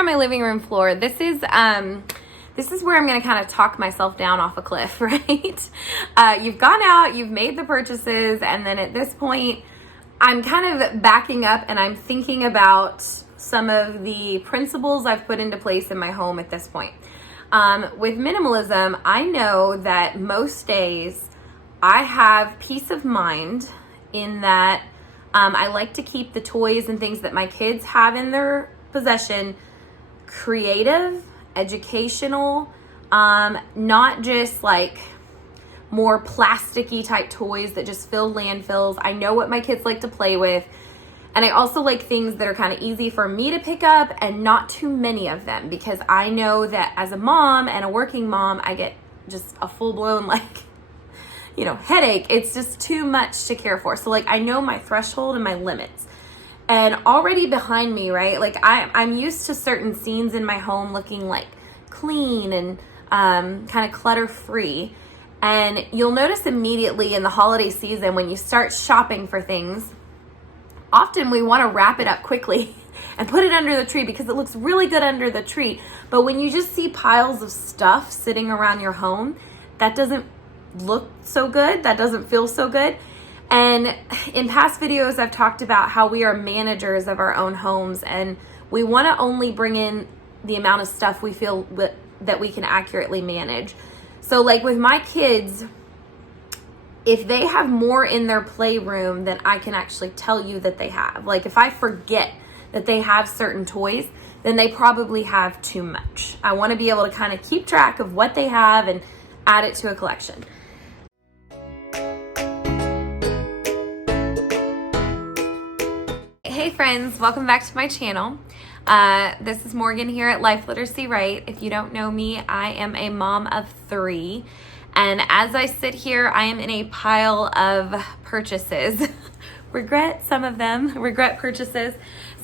on my living room floor. This is where I'm going to kind of talk myself down off a cliff, right? You've gone out, you've made the purchases, and then at this point, I'm kind of backing up and I'm thinking about some of the principles I've put into place in my home at this point. With minimalism, I know that most days I have peace of mind in that I like to keep the toys and things that my kids have in their possession creative, educational, not just like more plasticky type toys that just fill landfills. I know what my kids like to play with. And I also like things that are kind of easy for me to pick up and not too many of them, because I know that as a mom and a working mom, I get just a full-blown headache. It's just too much to care for. So I know my threshold and my limits. And already behind me, right? I'm used to certain scenes in my home looking like clean and kind of clutter-free. And you'll notice immediately in the holiday season when you start shopping for things, often we want to wrap it up quickly and put it under the tree because it looks really good under the tree. But when you just see piles of stuff sitting around your home, that doesn't look so good. That doesn't feel so good. And in past videos, I've talked about how we are managers of our own homes, and we want to only bring in the amount of stuff we feel that we can accurately manage. So with my kids, if they have more in their playroom than I can actually tell you that they have, if I forget that they have certain toys, then they probably have too much. I want to be able to kind of keep track of what they have and add it to a collection. Hey friends, welcome back to my channel. This is Morgan here at Life Literacy Right. If you don't know me, I am a mom of 3. And as I sit here, I am in a pile of purchases. Regret some of them, regret purchases.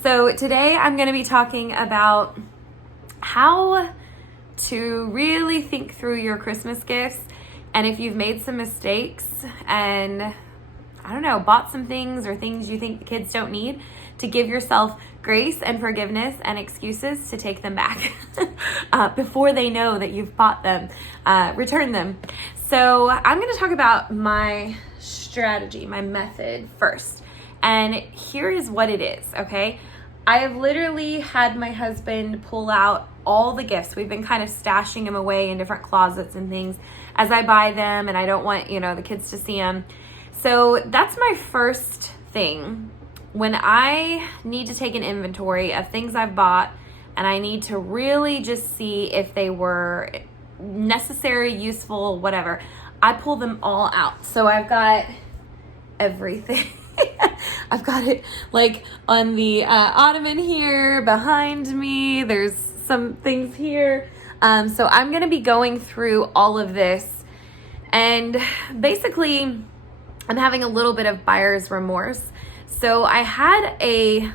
So today I'm going to be talking about how to really think through your Christmas gifts. And if you've made some mistakes and, I don't know, bought some things or things you think the kids don't need, to give yourself grace and forgiveness and excuses to take them back before they know that you've bought them, return them. So I'm going to talk about my strategy, my method first. And here is what it is, okay? I have literally had my husband pull out all the gifts. We've been kind of stashing them away in different closets and things as I buy them, and I don't want, the kids to see them. So that's my first thing. When I need to take an inventory of things I've bought and I need to really just see if they were necessary, useful, whatever, I pull them all out. So I've got everything. I've got it on the ottoman here behind me. There's some things here. So I'm going to be going through all of this, and basically I'm having a little bit of buyer's remorse. So I had a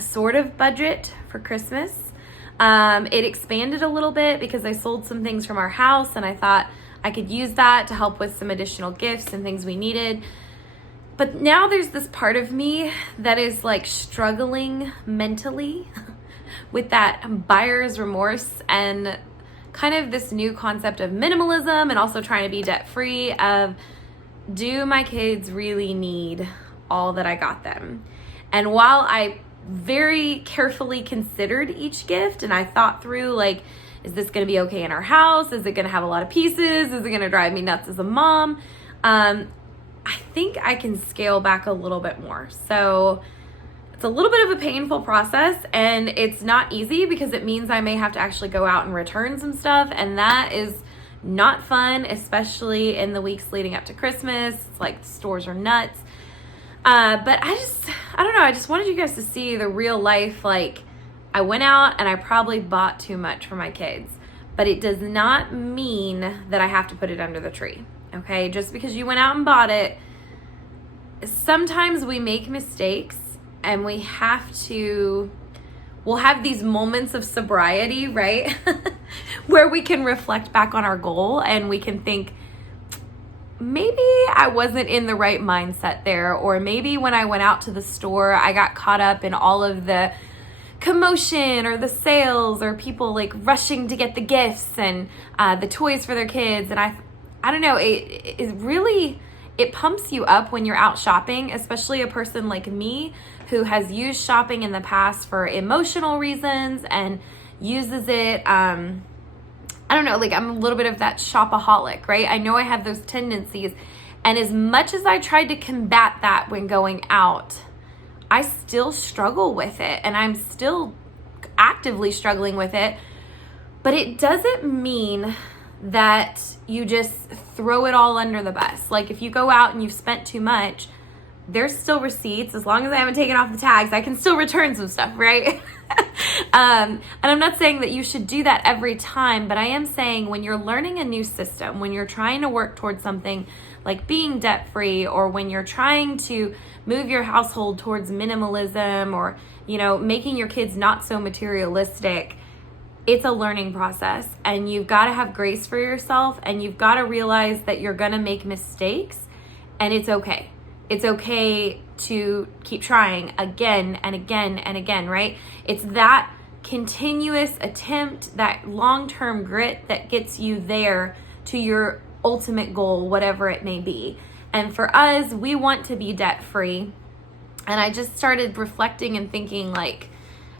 sort of budget for Christmas. It expanded a little bit because I sold some things from our house, and I thought I could use that to help with some additional gifts and things we needed. But now there's this part of me that is struggling mentally with that buyer's remorse and kind of this new concept of minimalism, and also trying to be debt-free of, do my kids really need all that I got them? And while I very carefully considered each gift and I thought through, is this going to be okay in our house? Is it going to have a lot of pieces? Is it going to drive me nuts as a mom? I think I can scale back a little bit more. So it's a little bit of a painful process, and it's not easy because it means I may have to actually go out and return some stuff, and that is not fun, especially in the weeks leading up to Christmas. It's the stores are nuts. But I don't know. I just wanted you guys to see the real life. I went out and I probably bought too much for my kids, but it does not mean that I have to put it under the tree. Okay. Just because you went out and bought it, sometimes we make mistakes and we'll have these moments of sobriety, right? Where we can reflect back on our goal and we can think, maybe I wasn't in the right mindset there, or maybe when I went out to the store, I got caught up in all of the commotion or the sales or people like rushing to get the gifts and the toys for their kids. And I don't know, it really, it pumps you up when you're out shopping, especially a person like me who has used shopping in the past for emotional reasons and uses it, I don't know, like I'm a little bit of that shopaholic, right? I know I have those tendencies. And as much as I tried to combat that when going out, I still struggle with it, and I'm still actively struggling with it. But it doesn't mean that you just throw it all under the bus. Like if you go out and you've spent too much, there's still receipts. As long as I haven't taken off the tags, I can still return some stuff, right? And I'm not saying that you should do that every time, but I am saying when you're learning a new system, when you're trying to work towards something like being debt-free, or when you're trying to move your household towards minimalism, or, you know, making your kids not so materialistic, it's a learning process, and you've got to have grace for yourself, and you've got to realize that you're going to make mistakes, and it's okay. It's okay to keep trying again and again and again, right? It's that continuous attempt, that long-term grit that gets you there to your ultimate goal, whatever it may be. And for us, we want to be debt-free. And I just started reflecting and thinking like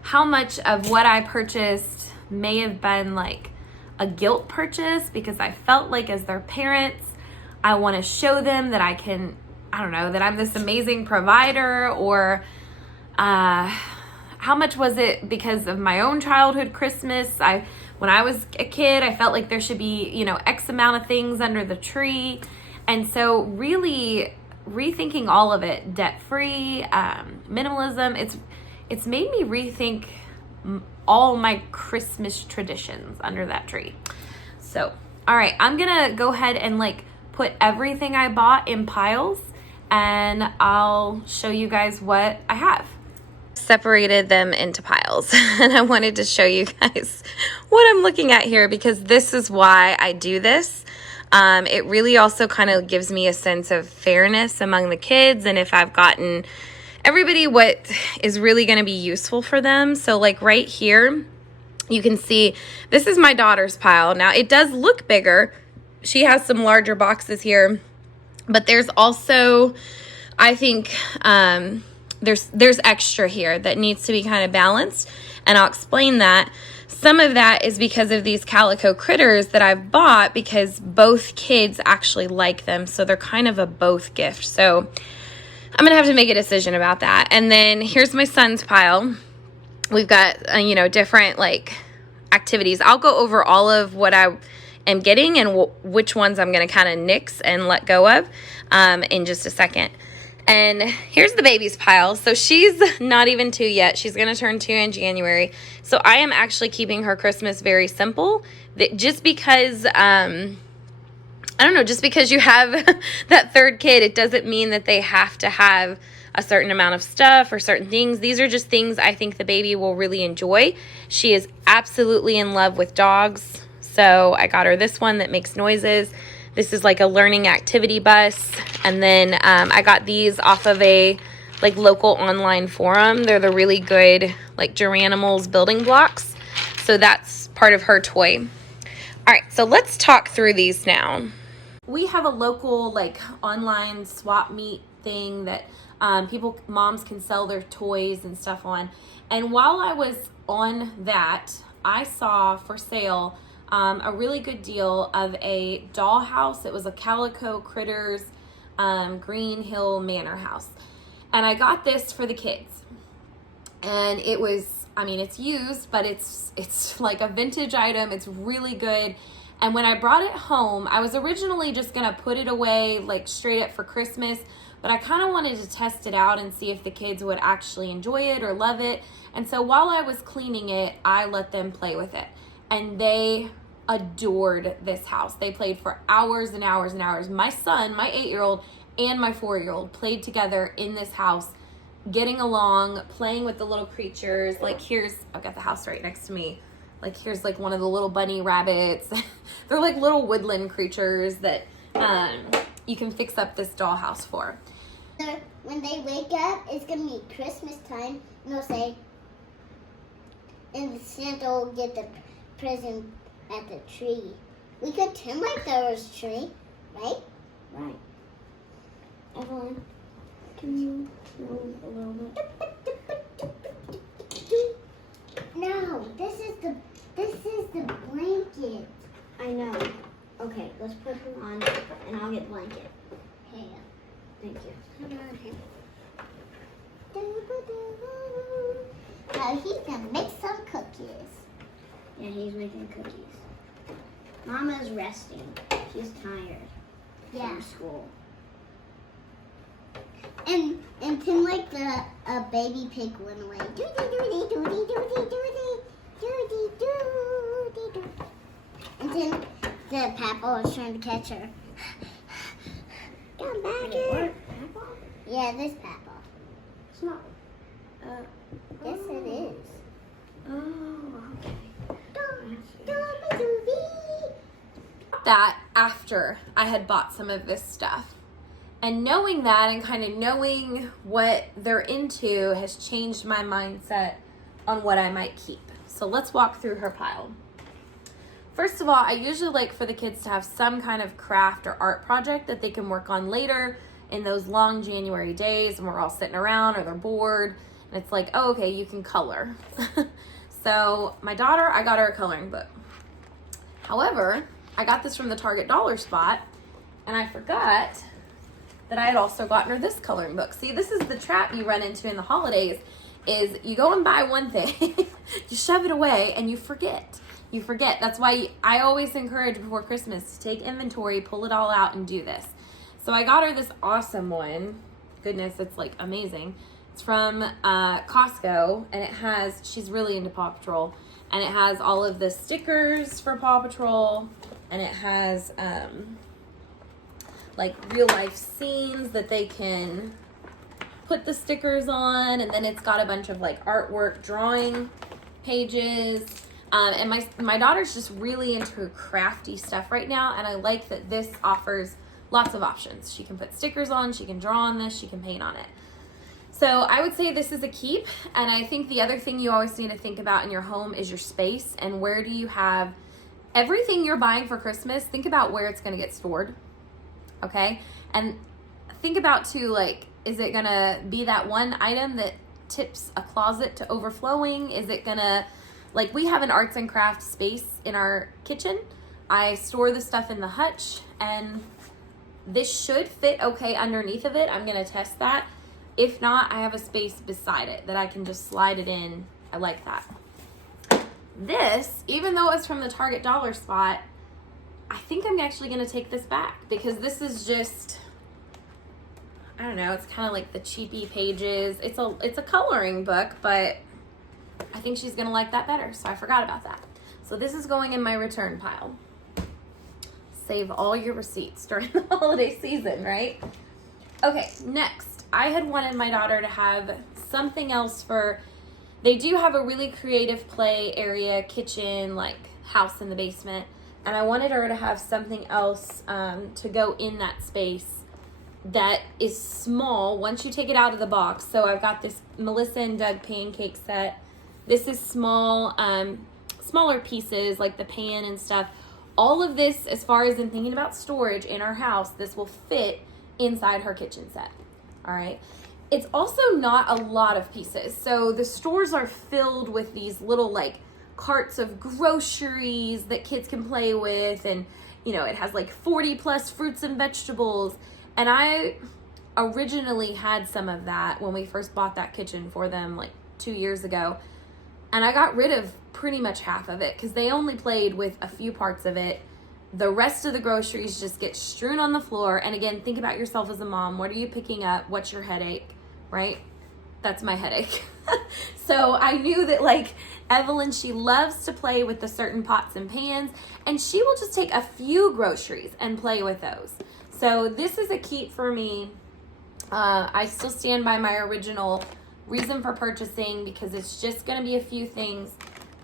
how much of what I purchased may have been like a guilt purchase, because I felt like as their parents, I want to show them that I can, I don't know, that I'm this amazing provider, or how much was it because of my own childhood Christmas? When I was a kid, I felt like there should be, you know, X amount of things under the tree. And so really rethinking all of it, debt-free, minimalism, it's made me rethink all my Christmas traditions under that tree. So, all right, I'm gonna go ahead and like put everything I bought in piles, and I'll show you guys what I have. Separated them into piles, and I wanted to show you guys what I'm looking at here, because this is why I do this. It really also kind of gives me a sense of fairness among the kids, and if I've gotten everybody what is really going to be useful for them. So like right here, you can see this is my daughter's pile. Now it does look bigger. She has some larger boxes here, but there's also, I think, there's extra here that needs to be kind of balanced, and I'll explain that. Some of that is because of these calico critters that I've bought, because both kids actually like them, so they're kind of a both gift. So I'm gonna have to make a decision about that. And then here's my son's pile. We've got you know, different like activities. I'll go over all of what I am getting and which ones I'm gonna kind of nix and let go of in just a second. And here's the baby's pile. So she's not even 2 yet. She's going to turn 2 in January. So I am actually keeping her Christmas very simple. Just because, I don't know, just because you have that third kid, it doesn't mean that they have to have a certain amount of stuff or certain things. These are just things I think the baby will really enjoy. She is absolutely in love with dogs. So I got her this one that makes noises. This is like a learning activity bus. And then I got these off of a like local online forum. They're the really good like Geranimals building blocks. So that's part of her toy. All right, so let's talk through these now. We have a local like online swap meet thing that moms can sell their toys and stuff on. And while I was on that, I saw for sale a really good deal of a dollhouse. It was a Calico Critters Green Hill Manor house. And I got this for the kids. And it was, I mean, it's used, but it's like a vintage item. It's really good. And when I brought it home, I was originally just gonna put it away like straight up for Christmas, but I kind of wanted to test it out and see if the kids would actually enjoy it or love it. And so while I was cleaning it, I let them play with it. And they adored this house. They played for hours and hours and hours. My son, my 8-year-old, and my 4-year-old played together in this house, getting along, playing with the little creatures. Like I've got the house right next to me. Like here's like one of the little bunny rabbits. They're like little woodland creatures that you can fix up this dollhouse for. When they wake up, it's gonna be Christmas time, and they'll say, and Santa will get the present at the tree. We could pretend like there was a tree, right? Right. Evelyn, can you move a little bit? No, this is the blanket. I know. Okay, let's put him on, and I'll get the blanket. Here. Thank you. Now he's gonna make some cookies. Yeah, he's making cookies. Mama's resting. She's tired. Yeah. From school. And then like the baby pig went away. And then the papa was trying to catch her. Come back here. Papa? Yeah, this papa. It's not. Yes, it is. Oh, okay. That after I had bought some of this stuff. And knowing that and kind of knowing what they're into has changed my mindset on what I might keep. So let's walk through her pile. First of all, I usually like for the kids to have some kind of craft or art project that they can work on later in those long January days when we're all sitting around or they're bored. And it's like, oh, okay, you can color. So my daughter, I got her a coloring book. However, I got this from the Target dollar spot and I forgot that I had also gotten her this coloring book. See, this is the trap you run into in the holidays is you go and buy one thing, you shove it away and you forget. You forget. That's why I always encourage before Christmas to take inventory, pull it all out and do this. So I got her this awesome one. Goodness, it's like amazing. It's from Costco and it has, she's really into Paw Patrol, and it has all of the stickers for Paw Patrol, and it has like real life scenes that they can put the stickers on, and then it's got a bunch of like artwork drawing pages. And my daughter's just really into crafty stuff right now, and I like that this offers lots of options. She can put stickers on, she can draw on this, she can paint on it. So I would say this is a keep, and I think the other thing you always need to think about in your home is your space, and where do you have everything you're buying for Christmas. Think about where it's going to get stored, okay? And think about too, like, is it going to be that one item that tips a closet to overflowing? Is it going to, like, we have an arts and crafts space in our kitchen. I store the stuff in the hutch, and this should fit okay underneath of it. I'm going to test that. If not, I have a space beside it that I can just slide it in. I like that. This, even though it's from the Target dollar spot, I think I'm actually going to take this back because this is just, I don't know, it's kind of like the cheapy pages. It's a coloring book, but I think she's going to like that better, so I forgot about that. So this is going in my return pile. Save all your receipts during the holiday season, right? Okay, next. I had wanted my daughter to have something else for, they do have a really creative play area, kitchen, like house in the basement. And I wanted her to have something else to go in that space that is small once you take it out of the box. So I've got this Melissa and Doug pancake set. This is small, smaller pieces like the pan and stuff. All of this, as far as in thinking about storage in our house, this will fit inside her kitchen set. All right. It's also not a lot of pieces. So the stores are filled with these little like carts of groceries that kids can play with. And, you know, it has like 40 plus fruits and vegetables. And I originally had some of that when we first bought that kitchen for them like 2 years ago. And I got rid of pretty much half of it because they only played with a few parts of it. The rest of the groceries just get strewn on the floor. And again, think about yourself as a mom. What are you picking up? What's your headache, right? That's my headache. So I knew that like Evelyn, she loves to play with the certain pots and pans, and she will just take a few groceries and play with those. So this is a keep for me. I still stand by my original reason for purchasing because it's just going to be a few things.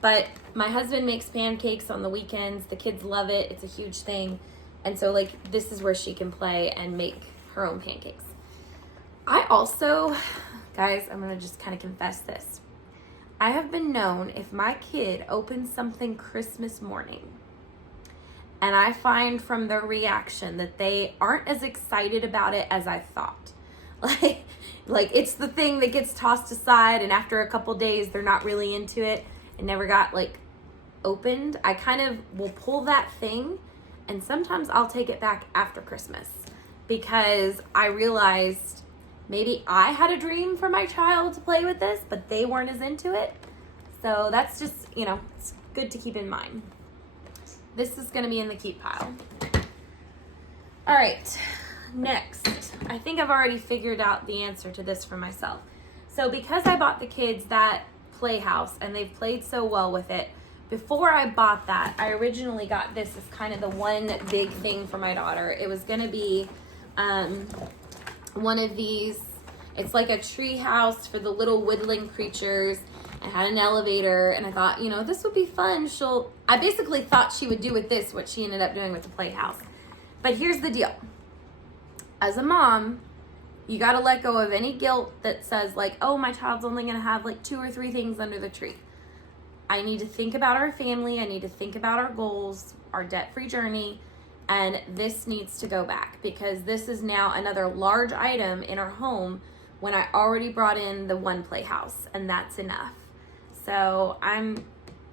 But my husband makes pancakes on the weekends. The kids love it. It's a huge thing. And so like this is where she can play and make her own pancakes. I also, guys, I'm going to just kind of confess this. I have been known, if my kid opens something Christmas morning and I find from their reaction that they aren't as excited about it as I thought, like it's the thing that gets tossed aside, and after a couple days they're not really into it, it never got like opened, I kind of will pull that thing, and sometimes I'll take it back after Christmas because I realized maybe I had a dream for my child to play with this, but they weren't as into it. So that's just, it's good to keep in mind. This is going to be in the keep pile. All right, next. I think I've already figured out the answer to this for myself. So because I bought the kids that playhouse and they've played so well with it, before I bought that, I originally got this as kind of the one big thing for my daughter. It was going to be one of these, it's like a tree house for the little woodland creatures. I had an elevator, and I thought, this would be fun. I basically thought she would do with this what she ended up doing with the playhouse. But here's the deal. As a mom, you got to let go of any guilt that says like, oh, my child's only going to have like 2 or 3 things under the tree. I need to think about our family. I need to think about our goals, our debt-free journey, and this needs to go back because this is now another large item in our home when I already brought in the one playhouse, and that's enough. So I'm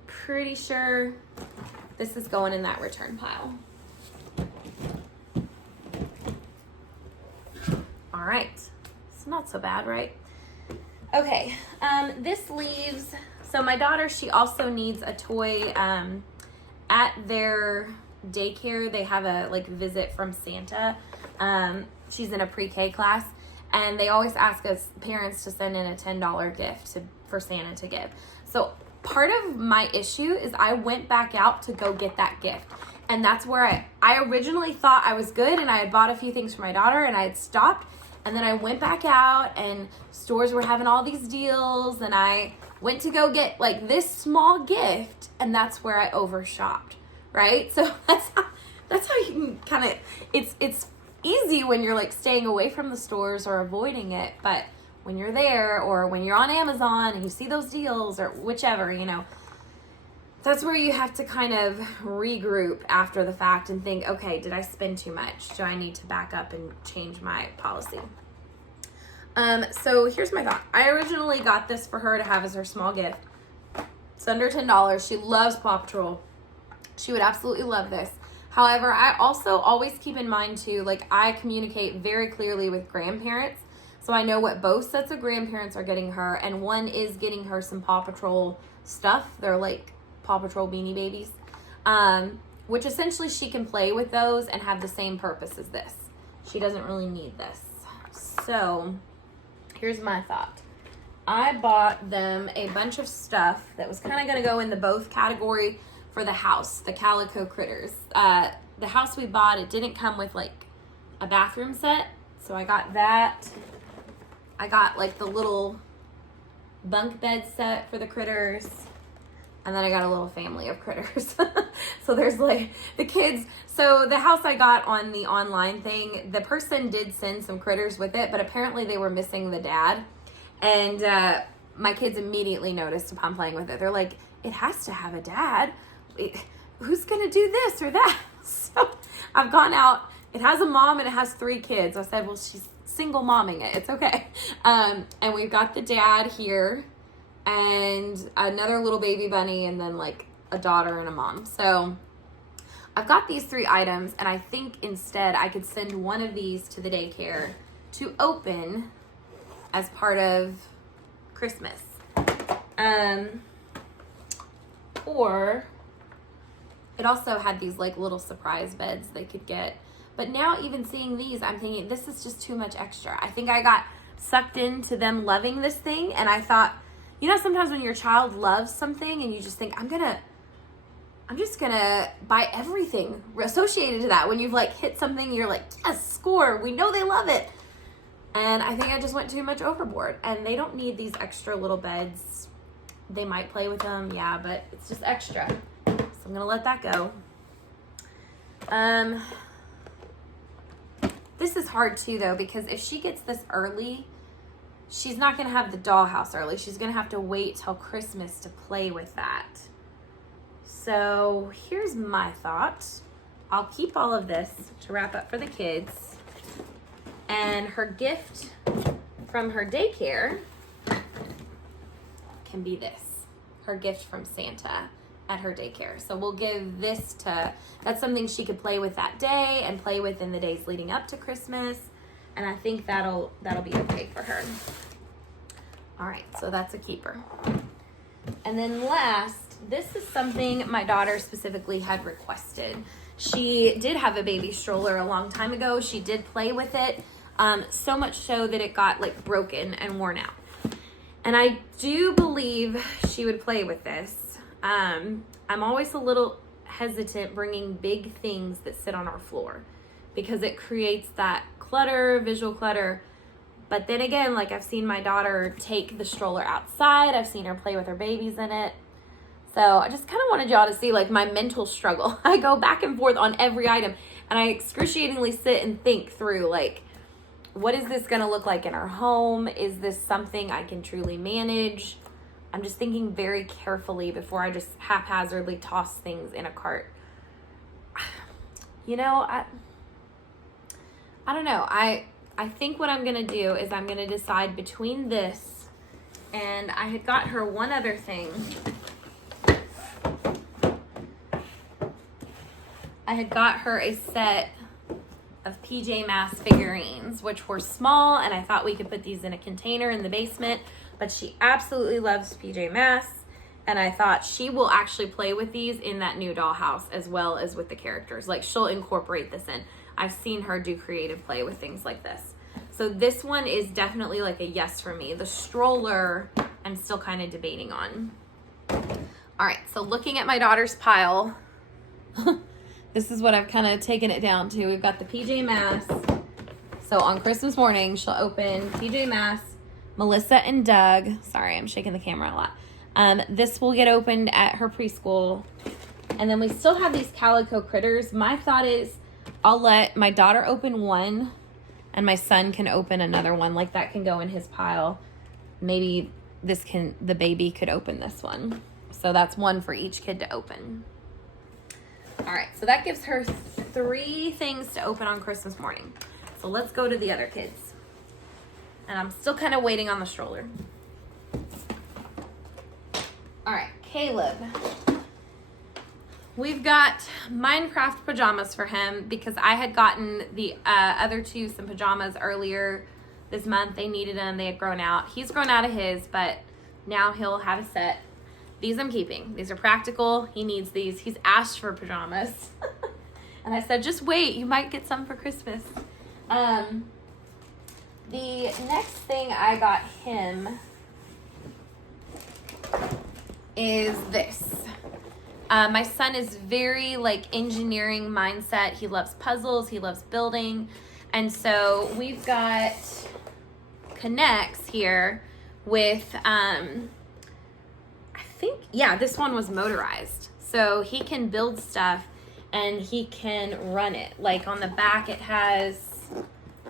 pretty sure this is going in that return pile. All right, it's not so bad, right? Okay, this leaves, so my daughter, she also needs a toy at their daycare. They have a visit from Santa. She's in a pre-K class, and they always ask us parents to send in a $10 gift for Santa to give. So part of my issue is I went back out to go get that gift. And that's where I originally thought I was good, and I had bought a few things for my daughter, and I had stopped. And then I went back out, and stores were having all these deals, and I went to go get this small gift, and that's where I overshopped, right? So that's how you can kind of, it's easy when you're staying away from the stores or avoiding it, but when you're there or when you're on Amazon and you see those deals or whichever, that's where you have to kind of regroup after the fact and think, okay, did I spend too much? Do I need to back up and change my policy? So here's my thought. I originally got this for her to have as her small gift. It's under $10. She loves Paw Patrol. She would absolutely love this. However, I also always keep in mind too, I communicate very clearly with grandparents. So I know what both sets of grandparents are getting her, and one is getting her some Paw Patrol stuff. They're Paw Patrol Beanie Babies, which essentially she can play with those and have the same purpose as this. She doesn't really need this. So here's my thought. I bought them a bunch of stuff that was kind of going to go in the both category for the house, the calico critters. The house we bought, it didn't come with a bathroom set, so I got that. I got the little bunk bed set for the critters, and then I got a little family of critters. So there's the kids. So the house I got on the online thing, the person did send some critters with it, but apparently they were missing the dad. And my kids immediately noticed upon playing with it. They're like, it has to have a dad. Who's going to do this or that? So I've gone out. It has a mom and it has 3 kids. I said, well, she's single momming it. It's okay. And we've got the dad here and another little baby bunny and then a daughter and a mom. So I've got these 3 items, and I think instead I could send one of these to the daycare to open as part of Christmas. Or it also had these little surprise beds they could get. But now even seeing these, I'm thinking this is just too much extra. I think I got sucked into them loving this thing, and I thought, sometimes when your child loves something and you just think, I'm just gonna buy everything associated to that. When you've hit something, you're like, yes, score. We know they love it. And I think I just went too much overboard. And they don't need these extra little beds. They might play with them, yeah, but it's just extra. So I'm gonna let that go. This is hard too though, because if she gets this early, she's not going to have the dollhouse early. She's going to have to wait till Christmas to play with that. So here's my thought. I'll keep all of this to wrap up for the kids. And her gift from her daycare can be this. Her gift from Santa at her daycare. So we'll give this to, that's something she could play with that day and play with in the days leading up to Christmas. And I think that'll be okay for her. All right, so that's a keeper. And then last, this is something my daughter specifically had requested. She did have a baby stroller a long time ago. She did play with it, so much so that it got like broken and worn out. And I do believe she would play with this. I'm always a little hesitant bringing big things that sit on our floor because it creates that clutter, visual clutter. But then again, like I've seen my daughter take the stroller outside. I've seen her play with her babies in it. So I just kind of wanted y'all to see like my mental struggle. I go back and forth on every item and I excruciatingly sit and think through like, what is this going to look like in our home? Is this something I can truly manage? I'm just thinking very carefully before I just haphazardly toss things in a cart. You know, I don't know. I think what I'm going to do is I'm going to decide between this and I had got her one other thing. I had got her a set of Masks figurines, which were small, and I thought we could put these in a container in the basement, but she absolutely loves Masks, and I thought she will actually play with these in that new dollhouse as well as with the characters. Like, she'll incorporate this in. I've seen her do creative play with things like this. So this one is definitely like a yes for me. The stroller, I'm still kind of debating on. All right, so looking at my daughter's pile, this is what I've kind of taken it down to. We've got the Masks. So on Christmas morning, she'll open Masks, Melissa and Doug. Sorry, I'm shaking the camera a lot. This will get opened at her preschool. And then we still have these calico critters. My thought is I'll let my daughter open one and my son can open another one. Like that can go in his pile. Maybe the baby could open this one. So that's one for each kid to open. All right, so that gives her 3 things to open on Christmas morning. So let's go to the other kids. And I'm still kind of waiting on the stroller. All right, Caleb. We've got Minecraft pajamas for him because I had gotten the other 2 some pajamas earlier this month. They needed them. They had grown out. He's grown out of his, but now he'll have a set. These I'm keeping. These are practical. He needs these. He's asked for pajamas. And I said, just wait. You might get some for Christmas. The next thing I got him is this. My son is very like engineering mindset. He loves puzzles. He loves building. And so we've got Connects here with... this one was motorized. So he can build stuff and he can run it. Like on the back, it has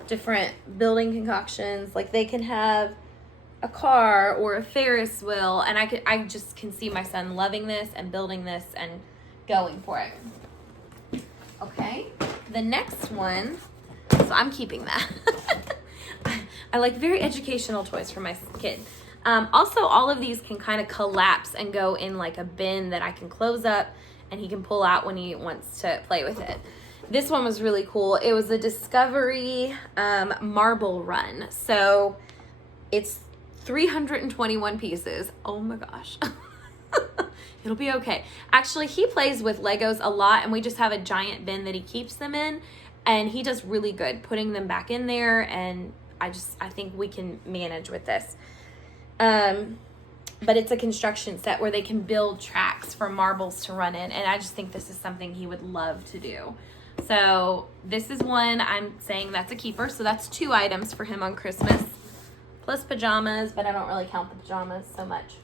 different building concoctions. Like they can have a car or a Ferris wheel. And I just can see my son loving this and building this and going for it. Okay. The next one, so I'm keeping that. I like very educational toys for my kid. Also, all of these can kind of collapse and go in like a bin that I can close up and he can pull out when he wants to play with it. This one was really cool. It was a Discovery marble run. So it's 321 pieces. Oh my gosh. It'll be okay. Actually, he plays with Legos a lot and we just have a giant bin that he keeps them in and he does really good putting them back in there, and I think we can manage with this. But it's a construction set where they can build tracks for marbles to run in. And I just think this is something he would love to do. So this is one I'm saying that's a keeper. So that's 2 items for him on Christmas. Plus pajamas, but I don't really count the pajamas so much.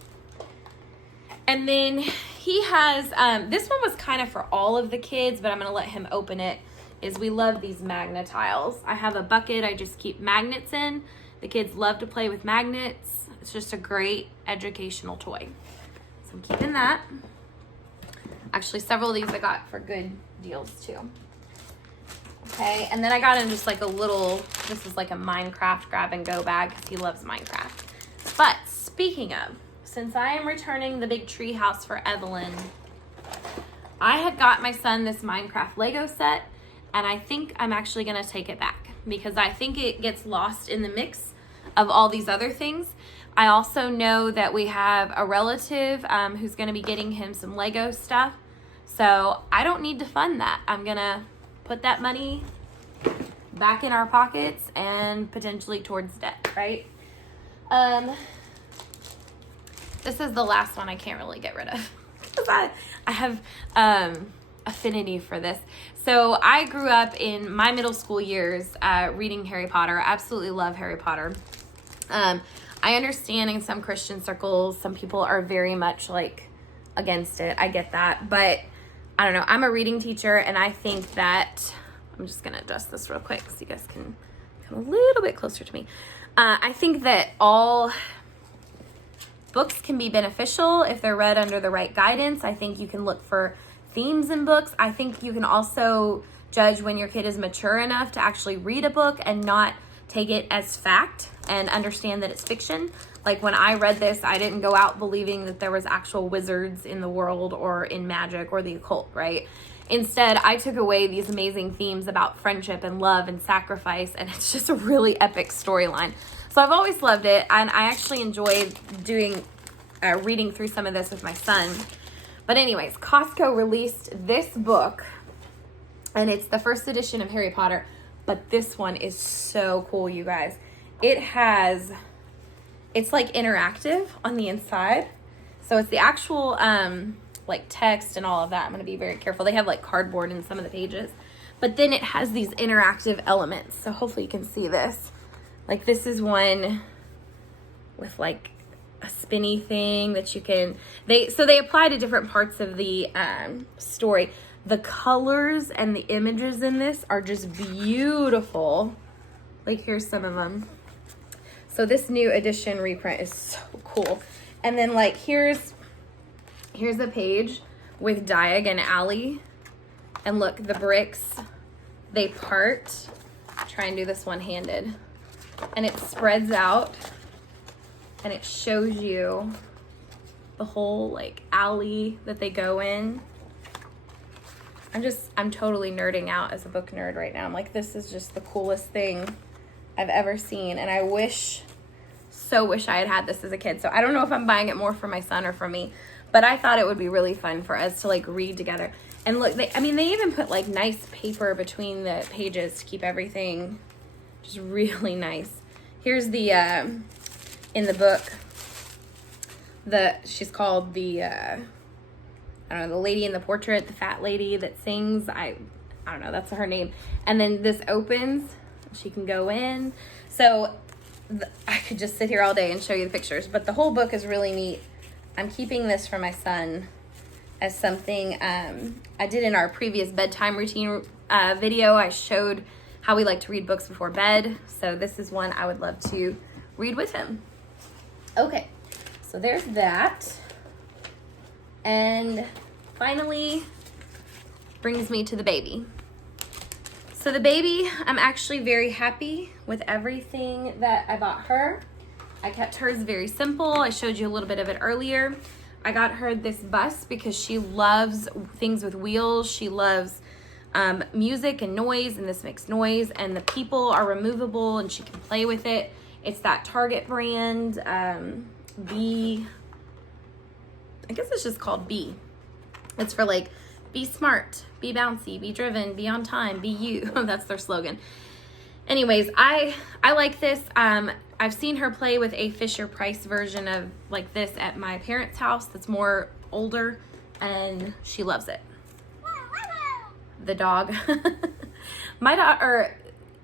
And then he has, this one was kind of for all of the kids, but I'm going to let him open it, is we love these Magna Tiles. I have a bucket I just keep magnets in. The kids love to play with magnets. It's just a great educational toy. So I'm keeping that. Actually, several of these I got for good deals too. Okay, and then I got him just like a little, this is like a Minecraft grab and go bag because he loves Minecraft. But speaking of, since I am returning the big tree house for Evelyn, I had got my son this Minecraft Lego set, and I think I'm actually gonna take it back because I think it gets lost in the mix of all these other things. I also know that we have a relative who's gonna be getting him some Lego stuff. So I don't need to fund that. I'm gonna put that money back in our pockets and potentially towards debt, right? This is the last one I can't really get rid of. I have affinity for this. So I grew up in my middle school years reading Harry Potter. I absolutely love Harry Potter. I understand in some Christian circles, some people are very much like against it. I get that, but I don't know. I'm a reading teacher, and I think that I'm just gonna adjust this real quick so you guys can come a little bit closer to me. I think that all books can be beneficial if they're read under the right guidance. I think you can look for themes in books. I think you can also judge when your kid is mature enough to actually read a book and not take it as fact and understand that it's fiction. Like when I read this, I didn't go out believing that there was actual wizards in the world or in magic or the occult, right? Instead, I took away these amazing themes about friendship and love and sacrifice, and it's just a really epic storyline. So I've always loved it, and I actually enjoyed doing reading through some of this with my son. But anyways, Costco released this book, and it's the first edition of Harry Potter, but this one is so cool, you guys. It's like interactive on the inside. So it's the actual like text and all of that. I'm going to be very careful. They have like cardboard in some of the pages. But then it has these interactive elements. So hopefully you can see this. Like this is one with like a spinny thing that you can, they apply to different parts of the story. The colors and the images in this are just beautiful. Like here's some of them. So this new edition reprint is so cool. And then like here's a page with Diag and Allie. And look, the bricks, they part. Try and do this one-handed. And it spreads out and it shows you the whole like alley that they go in. I'm totally nerding out as a book nerd right now. I'm like, this is just the coolest thing I've ever seen. And I so wish I had this as a kid. So I don't know if I'm buying it more for my son or for me, but I thought it would be really fun for us to like read together. And look, they even put like nice paper between the pages to keep everything just really nice. Here's the, in the book, she's called the, I don't know, the lady in the portrait, the fat lady that sings. I don't know, that's her name. And then this opens, she can go in. So I could just sit here all day and show you the pictures, but the whole book is really neat. I'm keeping this for my son as something I did in our previous bedtime routine video. I showed how we like to read books before bed. So this is one I would love to read with him. Okay, so there's that. And finally brings me to the baby. So the baby, I'm actually very happy with everything that I bought her. I kept hers very simple. I showed you a little bit of it earlier. I got her this bus because she loves things with wheels. She loves music and noise, and this makes noise, and the people are removable and she can play with it. It's that Target brand, B, I guess it's just called B. It's for like, be smart, be bouncy, be driven, be on time, be you. That's their slogan. Anyways, I like this. I've seen her play with a Fisher-Price version of like this at my parents' house that's more older, and she loves it. The dog. My daughter,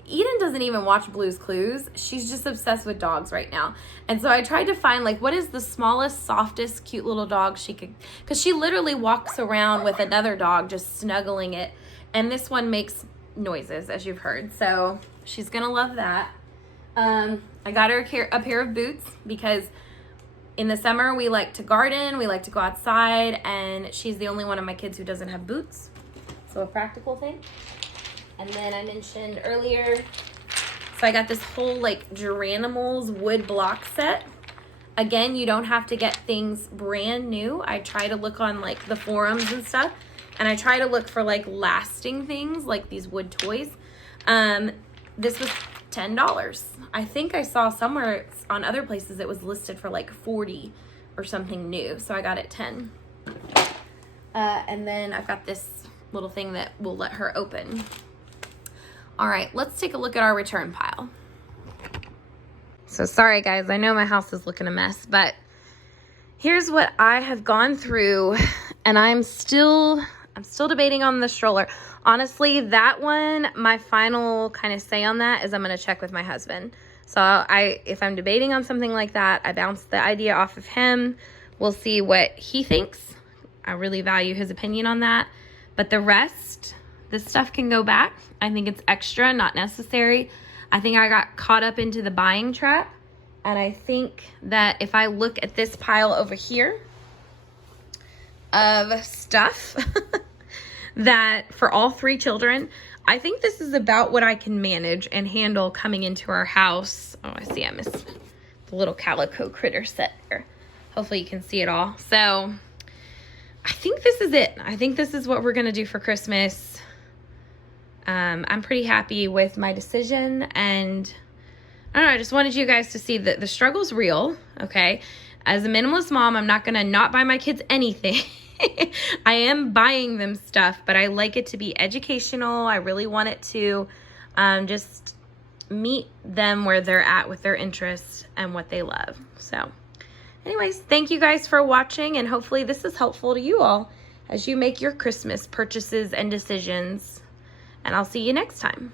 Eden doesn't even watch Blue's Clues. She's just obsessed with dogs right now. And so I tried to find like, what is the smallest, softest, cute little dog she could, because she literally walks around with another dog just snuggling it. And this one makes noises, as you've heard. So she's gonna love that. I got her a pair of boots because in the summer we like to garden, we like to go outside, and she's the only one of my kids who doesn't have boots. So a practical thing. And then I mentioned earlier, so I got this whole like Geranimals wood block set. Again, you don't have to get things brand new. I try to look on like the forums and stuff, and I try to look for like lasting things like these wood toys. This was $10. I think I saw somewhere on other places it was listed for like 40 or something new, so I got it 10. And then I've got this little thing that will let her open. All right, let's take a look at our return pile. So sorry guys, I know my house is looking a mess, but here's what I have gone through, and I'm still debating on the stroller. Honestly, that one, my final kind of say on that is I'm gonna check with my husband. So if I'm debating on something like that, I bounce the idea off of him. We'll see what he thinks. I really value his opinion on that. But the rest, this stuff can go back. I think it's extra, not necessary. I think I got caught up into the buying trap. And I think that if I look at this pile over here of stuff that for all 3 children, I think this is about what I can manage and handle coming into our house. Oh, I see I missed the little calico critter set there. Hopefully you can see it all. So I think this is it. I think this is what we're going to do for Christmas. I'm pretty happy with my decision, and I don't know, I just wanted you guys to see that the struggle's real, okay? As a minimalist mom, I'm not going to not buy my kids anything. I am buying them stuff, but I like it to be educational. I really want it to just meet them where they're at with their interests and what they love. So anyways, thank you guys for watching, and hopefully this is helpful to you all as you make your Christmas purchases and decisions. And I'll see you next time.